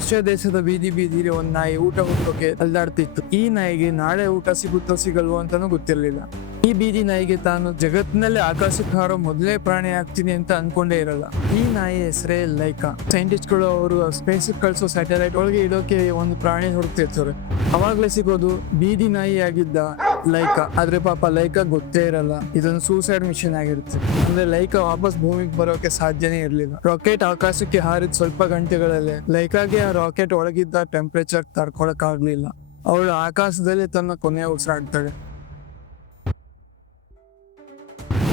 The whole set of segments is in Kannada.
ರಷ್ಯಾ ದೇಶದ ಬೀದಿ ಬೀದಿಲಿ ಒಂದ್ ನಾಯಿ ಊಟ ಹುಟ್ಟೋಕೆ ಅಲ್ದಾಡ್ತಿತ್ತು. ಈ ನಾಯಿಗೆ ನಾಳೆ ಊಟ ಸಿಗುತ್ತೋ ಸಿಗಲ್ವೋ ಅಂತಾನೂ ಗೊತ್ತಿರಲಿಲ್ಲ. ಈ ಬೀದಿ ನಾಯಿಗೆ ತಾನು ಜಗತ್ತಿನಲ್ಲೇ ಆಕಾಶಕ್ಕೆ ಹಾರೋ ಮೊದಲೇ ಪ್ರಾಣಿ ಆಗ್ತೀನಿ ಅಂತ ಅನ್ಕೊಂಡೇ ಇರಲ್ಲ. ಈ ನಾಯಿ ಹೆಸರೇ ಲೈಕ. ಸೈಂಟಿಸ್ಟ್ಗಳು ಅವರು ಸ್ಪೇಸ್ ಕಳಿಸೋ ಸ್ಯಾಟಲೈಟ್ ಒಳಗೆ ಇಡೋಕೆ ಒಂದು ಪ್ರಾಣಿ ಹುಡುಕ್ತಿರ್ತಾರೆ. ಅವಾಗ್ಲೇ ಸಿಗೋದು ಬೀದಿ ನಾಯಿ ಆಗಿದ್ದ ಲೈಕಾ ಆದ್ರೆ ಪಾಪ ಲೈಕ ಗೊತ್ತೇ ಇರಲ್ಲ. ಇದೊಂದು ಸೂಸೈಡ್ ಮಿಷನ್ ಆಗಿರುತ್ತೆ. ಅಂದ್ರೆ ಲೈಕ ವಾಪಸ್ ಭೂಮಿಗೆ ಬರೋಕೆ ಸಾಧ್ಯನೇ ಇರಲಿಲ್ಲ. ರಾಕೆಟ್ ಆಕಾಶಕ್ಕೆ ಹಾರಿದ ಸ್ವಲ್ಪ ಗಂಟೆಗಳಲ್ಲೇ ಲೈಕಾಗೆ ಆ ರಾಕೆಟ್ ಒಳಗಿದ್ದ ಟೆಂಪರೇಚರ್ ತಡ್ಕೊಳಕ್ ಆಗ್ಲಿಲ್ಲ. ಅವಳು ಆಕಾಶದಲ್ಲಿ ತನ್ನ ಕೊನೆಯ ಉಸಿರಾಡ್ತಾಳೆ.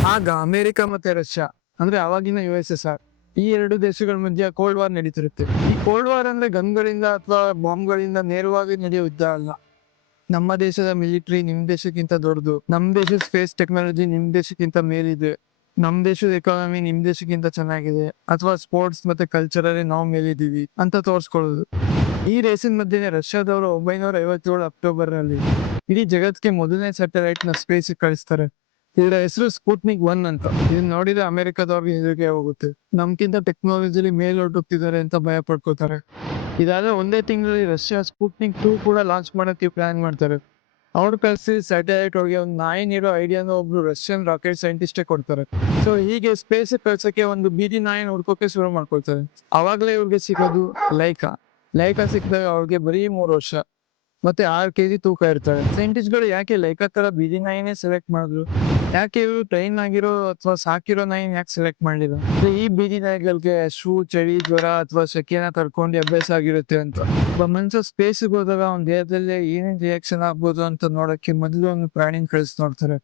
ಆಗ ಅಮೆರಿಕ ಮತ್ತೆ ರಷ್ಯಾ, ಅಂದ್ರೆ ಅವಾಗಿನ ಯು ಎಸ್ ಎಸ್ ಆರ್ ಈ ಎರಡು ದೇಶಗಳ ಮಧ್ಯೆ ಕೋಲ್ಡ್ ವಾರ್ ನಡೀತಿರುತ್ತೆ. ಈ ಕೋಲ್ಡ್ ವಾರ್ ಅಂದ್ರೆ ಗನ್ಗಳಿಂದ ಅಥವಾ ಬಾಂಬ್ಗಳಿಂದ ನೇರವಾಗಿ ನಡೆಯುವ ಯುದ್ಧ ಅಲ್ಲ ನಮ್ಮ ದೇಶದ ಮಿಲಿಟರಿ ನಿಮ್ ದೇಶಕ್ಕಿಂತ ದೊಡ್ಡದು, ನಮ್ ದೇಶದ ಸ್ಪೇಸ್ ಟೆಕ್ನಾಲಜಿ ನಿಮ್ ದೇಶಕ್ಕಿಂತ ಮೇಲಿದೆ, ನಮ್ ದೇಶದ ಎಕಾನಮಿ ನಿಮ್ ದೇಶಕ್ಕಿಂತ ಚೆನ್ನಾಗಿದೆ, ಅಥವಾ ಸ್ಪೋರ್ಟ್ಸ್ ಮತ್ತೆ ಕಲ್ಚರ್ ಅಲ್ಲಿ ನಾವು ಮೇಲಿದ್ದೀವಿ ಅಂತ ತೋರಿಸ್ಕೊಳ್ಳೋದು. ಈ ರೇಸಿನ ಮಧ್ಯೆ ರಷ್ಯಾದವರು ಒಂಬೈನೂರ ಐವತ್ತೇಳು ಅಕ್ಟೋಬರ್ನಲ್ಲಿ ಇಡೀ ಜಗತ್ಗೆ ಮೊದಲನೇ ಸ್ಯಾಟಲೈಟ್ನ ಸ್ಪೇಸ್ ಕಳಿಸ್ತಾರೆ. ಇದರ ಹೆಸರು ಸ್ಪುಟ್ನಿಕ್ ಒನ್ ಅಂತ. ಇದನ್ನ ನೋಡಿದ್ರೆ ಅಮೆರಿಕದವ್ರಿಗೆ ಹೆದರಿಕೆ ಹೋಗುತ್ತೆ ನಮ್ಗಿಂತ ಟೆಕ್ನಾಲಜಿಲಿ ಮೇಲೊಟ್ಟೋಗ್ತಿದ್ದಾರೆ ಅಂತ ಭಯ ಪಡ್ಕೋತಾರೆ. ಇದಾದ್ರೆ ಒಂದೇ ತಿಂಗಳಲ್ಲಿ ರಷ್ಯಾ ಸ್ಪುಟ್ನಿಕ್ ಟೂ ಕೂಡ ಲಾಂಚ್ ಮಾಡಕ್ಕೆ ಪ್ಲಾನ್ ಮಾಡ್ತಾರೆ. ಅವ್ರು ಕಳಿಸಿ ಸ್ಯಾಟಲೈಟ್ ಹೋಗಿ ಒಂದು ನಾಯಿ ಇರೋ ಐಡಿಯಾನ ಒಬ್ರು ರಷ್ಯನ್ ರಾಕೆಟ್ ಸೈಂಟಿಸ್ಟೇ ಕೊಡ್ತಾರೆ. ಸೊ ಹೀಗೆ ಸ್ಪೇಸ್ ಕಳ್ಸಕ್ಕೆ ಒಂದು ಬೀದಿ ನಾಯಿನ ಹುಡ್ಕೋಕೆ ಶುರು ಮಾಡ್ಕೊಳ್ತಾರೆ. ಅವಾಗಲೇ ಇವ್ರಿಗೆ ಸಿಗೋದು ಲೈಕಾ ಲೈಕಾ ಸಿಕ್ಕಿದಾಗ ಅವ್ರಿಗೆ ಬರೀ ಮೂರು ವರ್ಷ. ಮತ್ತೆ ಆರು ಕೆ ಜಿ ತೂಕ ಇರ್ತಾರೆ. ಸೈಂಟಿಸ್ಟ್ಗಳು ಯಾಕೆ ಲೈಕಾ ತರ ಬೀದಿ ನಾಯಿನೇ ಸೆಲೆಕ್ಟ್ ಮಾಡಿದ್ರು? ಯಾಕೆ ಇವರು ಟ್ರೈನ್ ಆಗಿರೋ ಅಥವಾ ಸಾಕಿರೋ ನಾಯಿನ ಯಾಕೆ ಸೆಲೆಕ್ಟ್ ಅಂದ್ರೆ ಈ ಬೀದಿ ನಾಯಿಗಳಿಗೆ ಶೂ, ಚಳಿ, ಜ್ವರ ಅಥವಾ ಸೆಕೆನ ಕರ್ಕೊಂಡು ಅಭ್ಯಾಸ ಆಗಿರುತ್ತೆ ಅಂತ. ಒಬ್ಬ ಮನುಷ್ಯ ಸ್ಪೇಸ್ ಹೋದಾಗ ಅವ್ನ ದೇಹದಲ್ಲಿ ಏನೇನ್ ರಿಯಾಕ್ಷನ್ ಆಗ್ಬೋದು ಅಂತ ನೋಡಕ್ಕೆ ಮೊದಲು ಒಂದು ಪ್ರಾಣಿನ ಕಳಿಸ್ ನೋಡ್ತಾರೆ.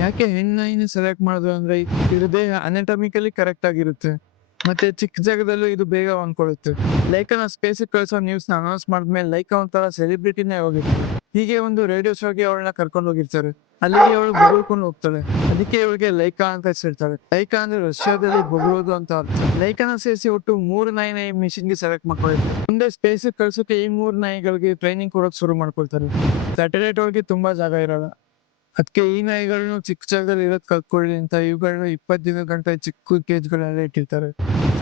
ಯಾಕೆ ಹೆಣ್ಣಾಯಿನ ಸೆಲೆಕ್ಟ್ ಮಾಡಿದ್ರು ಅಂದ್ರೆ ಇದ್ರ ದೇಹ ಅನಾಟಮಿಕಲಿ ಕರೆಕ್ಟ್ ಆಗಿರುತ್ತೆ. ಮತ್ತೆ ಚಿಕ್ಕ ಜಾಗದಲ್ಲೂ ಇದು ಬೇಗ ಹೊಂದ್ಕೊಳ್ಳುತ್ತೆ. ಲೈಕನ ಸ್ಪೇಸ್ ಕಳಿಸೋ ನ ಅನೌನ್ಸ್ ಮಾಡಿದ್ಮೇಲೆ ಲೈಕ್ ಒಂಥರ ಸೆಲೆಬ್ರಿಟಿನೇ ಹೋಗಿರ್ತಾರೆ ಹೀಗೆ ಒಂದು ರೇಡಿಯೋ ಶೋಗೆ ಅವಳನ್ನ ಕರ್ಕೊಂಡು ಹೋಗಿರ್ತಾರೆ. ಅಲ್ಲಿಗೆ ಅವಳು ಬೊಗಳ್ಕೊಂಡು ಹೋಗ್ತಾಳೆ. ಅದಕ್ಕೆ ಇವಳಿಗೆ ಲೈಕಾ ಅಂತ ಹೆಸರಿರ್ತಾರೆ. ಲೈಕಾ ಅಂದ್ರೆ ರಷ್ಯಾದಲ್ಲಿ ಬೊಗಳೋದು ಅಂತ ಅರ್ಥ. ಲೈಕನ ಸೇರಿಸಿ ಒಟ್ಟು ಮೂರು ನಾಯಿ ಈ ಮಿಷನ್ಗೆ ಸೆಲೆಕ್ಟ್ ಮಾಡ್ಕೊಳ್ತಾರೆ ಮುಂದೆ ಸ್ಪೇಸ್ ಕಳ್ಸೋಕೆ ಈ ಮೂರು ನಾಯಿಗಳಿಗೆ ಟ್ರೈನಿಂಗ್ ಕೊಡೋಕೆ ಶುರು ಮಾಡ್ಕೊಳ್ತಾರೆ. ಸ್ಯಾಟಲೈಟ್ ಒಳಗೆ ತುಂಬಾ ಜಾಗ ಇರಲ್ಲ. ಅದಕ್ಕೆ ಈ ನಾಯಿಗಳನ್ನು ಚಿಕ್ಕ ಜಾಗದಲ್ಲಿ ಇರೋದ್ ಕಲ್ತ್ಕೊಳ್ಳಿ ಅಂತ ಇವುಗಳನ್ನ ಇಪ್ಪತ್ತು ದಿನ ಗಂಟೆ ಚಿಕ್ಕ ಕೇಜ್ಗಳೆಲ್ಲ ಇಟ್ಟಿರ್ತಾರೆ.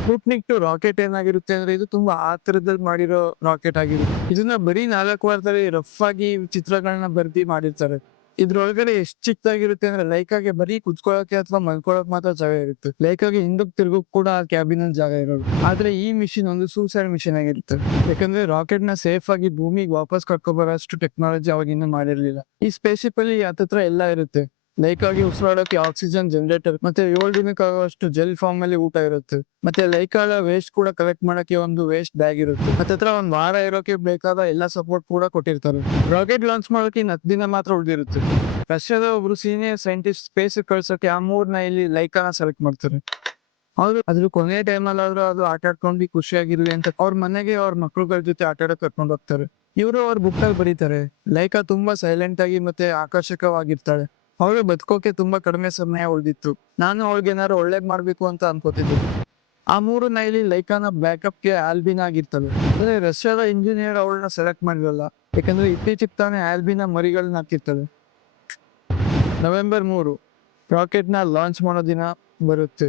ಸ್ಪುಟ್ನಿಕ್ ಟು ರಾಕೆಟ್ ಏನಾಗಿರುತ್ತೆ ಅಂದ್ರೆ ಇದು ತುಂಬಾ ಆತರದಲ್ಲಿ ಮಾಡಿರೋ ರಾಕೆಟ್ ಆಗಿರುತ್ತೆ. ಇದನ್ನ ಬರೀ ನಾಲ್ಕು ವಾರದಲ್ಲಿ ರಫ್ ಆಗಿ ಚಿತ್ರಗಳನ್ನ ಬರ್ದಿ ಮಾಡಿರ್ತಾರೆ. ಇದ್ರೊಳಗಡೆ ಎಷ್ಟ್ ಚಿಕ್ಕದಾಗಿರುತ್ತೆ ಅಂದ್ರೆ ಆಗಿ ಬರೀ ಕುತ್ಕೊಳ್ಳೋಕೆ ಅಥವಾ ಮಲ್ಕೊಳ್ಳೋಕೆ ಮಾತ್ರ ಜಾಗ ಇರುತ್ತೆ. ಲೈಕಾಗೆ ಹಿಂದಕ್ ತಿರ್ಗೋಕ್ ಕೂಡ ಆ ಕ್ಯಾಬಿನ್ ಜಾಗ ಇರೋದು ಆದ್ರೆ ಈ ಮಿಷಿನ್ ಒಂದು ಸೂಸೈಡ್ ಮಿಷಿನ್ ಆಗಿರುತ್ತೆ. ಯಾಕಂದ್ರೆ ರಾಕೆಟ್ನ ಸೇಫ್ ಆಗಿ ಭೂಮಿಗೆ ವಾಪಸ್ ಕರ್ಕೊಬರೋಷ್ಟು ಟೆಕ್ನಾಲಜಿ ಅವಾಗಿನ್ನೂ ಮಾಡಿರ್ಲಿಲ್ಲ. ಈ ಸ್ಪೇಸ್ಶಿಪ್ ಅಲ್ಲಿ ಹತ್ರ ಎಲ್ಲ ಇರುತ್ತೆ. ಲೈಕ್ ಆಗಿ ಉಸಿರಾಡೋಕೆ ಆಕ್ಸಿಜನ್ ಜನರೇಟರ್ ಮತ್ತೆ ಏಳು ದಿನಕ್ಕಾಗುವಷ್ಟು ಜೆಲ್ ಫಾರ್ಮ್ ಅಲ್ಲಿ ಊಟ ಇರುತ್ತೆ. ಮತ್ತೆ ಲೈಕಾಳ ವೇಸ್ಟ್ ಕೂಡ ಕಲೆಕ್ಟ್ ಮಾಡಕ್ಕೆ ಒಂದು ವೇಸ್ಟ್ ಬ್ಯಾಗ್ ಇರುತ್ತೆ. ಹತ್ರ ಒಂದ್ ವಾರ ಇರೋಕೆ ಬೇಕಾದ ಎಲ್ಲ ಸಪೋರ್ಟ್ ಕೂಡ ಕೊಟ್ಟಿರ್ತಾರೆ. ರಾಕೆಟ್ ಲಾಂಚ್ ಮಾಡೋಕೆ ಹತ್ತು ದಿನ ಮಾತ್ರ ಉಳಿದಿರುತ್ತೆ. ರಷ್ಯಾದ ಒಬ್ರು ಸೀನಿಯರ್ ಸೈಂಟಿಸ್ಟ್ ಸ್ಪೇಸ್ ಕಳ್ಸೋಕೆ ಆ ಮೂರ್ನ ಇಲ್ಲಿ ಲೈಕಾನ ಸೆಲೆಕ್ಟ್ ಮಾಡ್ತಾರೆ. ಅವ್ರು ಅದ್ರ ಕೊನೆ ಟೈಮಲ್ಲಾದ್ರೂ ಅದು ಆಟ ಆಡ್ಕೊಂಡು ಖುಷಿಯಾಗಿರ್ಲಿ ಅಂತ ಅವ್ರ ಮನೆಗೆ ಅವ್ರ ಮಕ್ಳುಗಳ ಜೊತೆ ಆಟ ಆಡಕ್ ಕರ್ಕೊಂಡು ಹೋಗ್ತಾರೆ. ಇವರು ಅವ್ರ ಬುಕ್ ಅಲ್ಲಿ ಬರೀತಾರೆ. ಲೈಕಾ ತುಂಬಾ ಸೈಲೆಂಟ್ ಆಗಿ ಮತ್ತೆ ಆಕರ್ಷಕವಾಗಿರ್ತಾಳೆ. ಅವಳು ಬದುಕೋಕೆ ತುಂಬಾ ಕಡಿಮೆ ಸಮಯ ಉಳಿದಿತ್ತು. ನಾನು ಅವಳಿಗೆ ಏನಾದ್ರು ಒಳ್ಳೇದ್ ಮಾಡ್ಬೇಕು ಅಂತ ಅನ್ಕೋತಿದ್ದೆ. ಆ ಮೂರು ನೈಲಿ ಲೈಕಾನ ಬ್ಯಾಕಪ್ಗೆ ಆಲ್ಬಿನ್ ಆಗಿರ್ತವೆ ಅಂದ್ರೆ ರಷ್ಯಾದ ಇಂಜಿನಿಯರ್ ಅವಳನ್ನ ಸೆಲೆಕ್ಟ್ ಮಾಡಿರಲ್ಲ ಯಾಕಂದ್ರೆ ಇತ್ತೀಚೆಗೆ ತಾನೇ ಆಲ್ಬಿನ ಮರಿಗಳನ್ನ ಹಾಕಿರ್ತವೆ ನವೆಂಬರ್ ಮೂರು ರಾಕೆಟ್ನ ಲಾಂಚ್ ಮಾಡೋ ದಿನ ಬರುತ್ತೆ.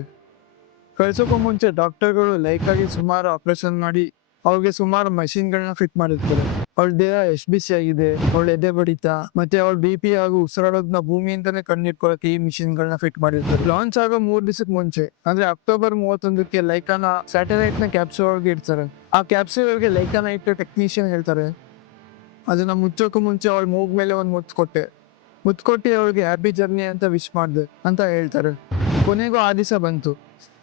ಕಳ್ಸೋಕ್ಕೂ ಮುಂಚೆ ಡಾಕ್ಟರ್ಗಳು ಲೈಕಾಗಿ ಸುಮಾರು ಆಪರೇಷನ್ ಮಾಡಿ ಅವ್ರಿಗೆ ಸುಮಾರು ಮಷಿನ್ಗಳನ್ನ ಫಿಟ್ ಮಾಡಿರ್ತಾರೆ. ಅವ್ಳ ದೇಹ ಎಷ್ಟ್ ಬಿಸಿ ಆಗಿದೆ, ಅವಳ ಎದೆ ಬಡಿತ, ಮತ್ತೆ ಅವ್ಳ ಬಿ ಪಿ ಹಾಗೂ ಉಸಿರಾಡೋದನ್ನ ಭೂಮಿಯಿಂದನೇ ಕಣ್ಣಿಟ್ಕೊಳಕ್ಕೆ ಈ ಮಿಷಿನ್ ಗಳನ್ನ ಫಿಟ್ ಮಾಡಿರ್ತಾರೆ. ಲಾಂಚ್ ಆಗೋ ಮೂರ್ ದಿವಸಕ್ಕೆ ಮುಂಚೆ, ಅಂದ್ರೆ ಅಕ್ಟೋಬರ್ ಮೂವತ್ತೊಂದಕ್ಕೆ ಲೈಕಾನ ಸ್ಯಾಟಲೈಟ್ನ ಕ್ಯಾಪ್ಸೂಲ್ ಒಳಗೆ ಇಡ್ತಾರೆ. ಆ ಕ್ಯಾಪ್ಸೂಲ್ ಒಳಗೆ ಲೈಕಾನ ಇಟ್ಟು ಟೆಕ್ನಿಷಿಯನ್ ಹೇಳ್ತಾರೆ, ಅದನ್ನ ಮುಚ್ಚೋಕ್ಕೂ ಮುಂಚೆ ಅವ್ಳ ಮೂಗ್ ಮೇಲೆ ಒಂದ್ ಮುತ್ತು ಕೊಟ್ಟೆ ಮುತ್ತು ಕೊಟ್ಟು ಅವಳಿಗೆ ಹ್ಯಾಪಿ ಜರ್ನಿ ಅಂತ ವಿಶ್ ಮಾಡ್ದೆ, ಅಂತ ಹೇಳ್ತಾರೆ. ಕೊನೆಗೂ ಆ ದಿವಸ ಬಂತು.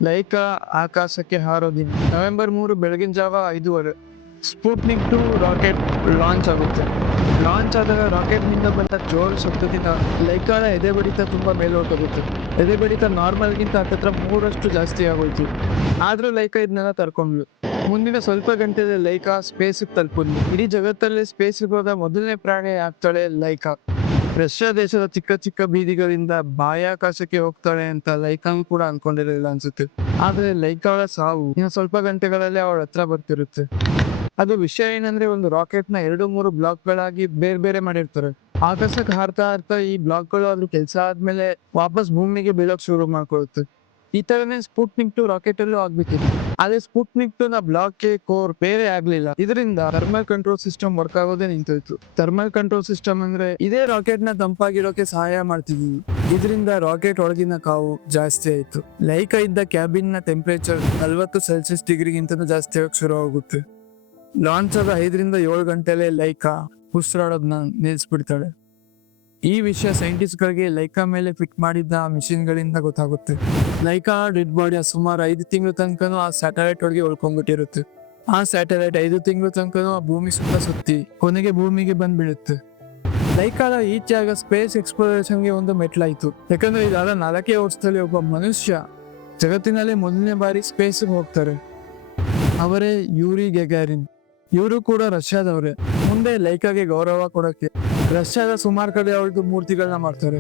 ಲೈಕ ಆಕಾಶಕ್ಕೆ ಹಾರೋ ದಿನ. ನವೆಂಬರ್ ಮೂರು ಬೆಳಗಿನ ಜಾವ ಐದುವರೆ. ಸ್ಪುಟ್ನಿಕ್ ಟು ರಾಕೆಟ್ ಲಾಂಚ್ ಆಗುತ್ತೆ. ಲಾಂಚ್ ಆದಾಗ ರಾಕೆಟ್ನಿಂದ ಬಂದ ಜೋರು ಶಬ್ದದಿಂದ ಲೈಕಾಳ ಎದೆ ಬಡಿತ ತುಂಬಾ ಮೇಲೋಟೋಗುತ್ತೆ ಎದೆ ಬಡಿತ ನಾರ್ಮಲ್ಗಿಂತ ಹತ್ತತ್ರ ಮೂರಷ್ಟು ಜಾಸ್ತಿ ಆಗೋಯ್ತು. ಆದರೂ ಲೈಕಾ ಇದನ್ನೆಲ್ಲ ತರ್ಕೊಂಡ್ಲು ಮುಂದಿನ ಸ್ವಲ್ಪ ಗಂಟೆಯಲ್ಲಿ ಲೈಕಾ ಸ್ಪೇಸ್ ತಲುಪಿದ್ಲು. ಇಡೀ ಜಗತ್ತಲ್ಲಿ ಸ್ಪೇಸ್ ಹೋದ ಮೊದಲನೇ ಪ್ರಾಣಿ ಆಗ್ತಾಳೆ ಲೈಕಾ. ರಷ್ಯಾ ದೇಶದ ಚಿಕ್ಕ ಚಿಕ್ಕ ಬೀದಿಗಳಿಂದ ಬಾಹ್ಯಾಕಾಶಕ್ಕೆ ಹೋಗ್ತಾಳೆ ಅಂತ ಲೈಕಾನ್ ಕೂಡ ಅನ್ಕೊಂಡಿರಲಿಲ್ಲ ಅನ್ಸುತ್ತೆ. ಆದ್ರೆ ಲೈಕಾಳ ಸಾವು ಇನ್ನು ಸ್ವಲ್ಪ ಗಂಟೆಗಳಲ್ಲಿ ಅವಳ ಹತ್ರ ಬರ್ತಿರುತ್ತೆ. ಅದು ವಿಷಯ ಏನಂದ್ರೆ ಒಂದು ರಾಕೆಟ್ನ ಎರಡು ಮೂರು ಬ್ಲಾಕ್ ಗಳಾಗಿ ಬೇರೆ ಬೇರೆ ಮಾಡಿರ್ತಾರೆ. ಆಕಾಶಕ್ಕೆ ಹಾರ್ತಾ ಹಾರ್ತಾ ಈ ಬ್ಲಾಕ್ಗಳು ಅದ್ರ ಕೆಲಸ ಆದ್ಮೇಲೆ ವಾಪಸ್ ಭೂಮಿಗೆ ಬೀಳೋಕ್ ಶುರು ಮಾಡ್ಕೊಳುತ್ತೆ. ಈ ತರನೇ ಸ್ಪುಟ್ನಿಕ್ ಟು ರಾಕೆಟ್ ಅಲ್ಲೂ ಆಗ್ಬೇಕಿತ್ತು. ಅದೇ ಸ್ಪುಟ್ನಿಕ್ನ ಬ್ಲಾಕ್ ಕೋರ್ ಬೇರೆ ಆಗ್ಲಿಲ್ಲ. ಇದರಿಂದ ಥರ್ಮಲ್ ಕಂಟ್ರೋಲ್ ಸಿಸ್ಟಮ್ ವರ್ಕ್ ಆಗೋದೇ ನಿಂತೋಯ್ತು. ಥರ್ಮಲ್ ಕಂಟ್ರೋಲ್ ಸಿಸ್ಟಮ್ ಅಂದ್ರೆ ಇದೇ ರಾಕೆಟ್ನ ತಂಪಾಗಿರೋಕೆ ಸಹಾಯ ಮಾಡ್ತಿದ್ವಿ. ಇದರಿಂದ ರಾಕೆಟ್ ಒಳಗಿನ ಕಾವು ಜಾಸ್ತಿ ಆಯ್ತು. ಲೈಕಾ ಇದ್ದ ಕ್ಯಾಬಿನ್ನ ಟೆಂಪರೇಚರ್ ನಲ್ವತ್ತು ಸೆಲ್ಸಿಯಸ್ ಡಿಗ್ರಿಗಿಂತ ಜಾಸ್ತಿ ಆಗಕ್ಕೆ ಶುರು ಆಗುತ್ತೆ. ಲಾಂಚ್ ಆದ ಐದರಿಂದ ಏಳು ಗಂಟೆಲೆ ಲೈಕಾ ಉಸಿರಾಡೋದನ್ನ ನಿಲ್ಲಿಸ್ಬಿಡ್ತಾಳೆ ಈ ವಿಷಯ ಸೈಂಟಿಸ್ಟ್ ಗಳಿಗೆ ಲೈಕಾ ಮೇಲೆ ಫಿಟ್ ಮಾಡಿದ್ದ ಮಿಷಿನ್ ಗಳಿಂದ ಗೊತ್ತಾಗುತ್ತೆ. ಲೈಕಾ ಡೆಡ್ ಬಾಡಿಯ ಸುಮಾರು ಐದು ತಿಂಗಳ ತನಕನೂ ಆ ಸ್ಯಾಟಲೈಟ್ ಒಳಗೆ ಉಳ್ಕೊಂಡ್ಬಿಟ್ಟಿರುತ್ತೆ. ಆ ಸ್ಯಾಟಲೈಟ್ ಐದು ತಿಂಗಳ ತನಕನೂ ಆ ಭೂಮಿ ಸುತ್ತ ಸುತ್ತಿ ಕೊನೆಗೆ ಭೂಮಿಗೆ ಬಂದ್ಬಿಡುತ್ತೆ. ಲೈಕಾದ ಈಚೆಯಾಗ ಸ್ಪೇಸ್ ಎಕ್ಸ್ಪ್ಲೋರೇಷನ್ಗೆ ಒಂದು ಮೆಟ್ಲಾಯಿತು. ಯಾಕಂದ್ರೆ ಇದಾದ ನಾಲ್ಕೇ ವರ್ಷದಲ್ಲಿ ಒಬ್ಬ ಮನುಷ್ಯ ಜಗತ್ತಿನಲ್ಲೇ ಮೊದಲನೇ ಬಾರಿ ಸ್ಪೇಸ್ಗೆ ಹೋಗ್ತಾರೆ. ಅವರೇ ಯೂರಿ ಗೆಗಾರಿನ್. ಇವರು ಕೂಡ ರಷ್ಯಾದವರೇ. ಮುಂದೆ ಲೈಕಾಗೆ ಗೌರವ ಕೊಡಕ್ಕೆ. ರಷ್ಯಾದ ಸುಮಾರು ಕಡೆ ಅವ್ರದ್ದು ಮೂರ್ತಿಗಳನ್ನ ಮಾಡ್ತಾರೆ.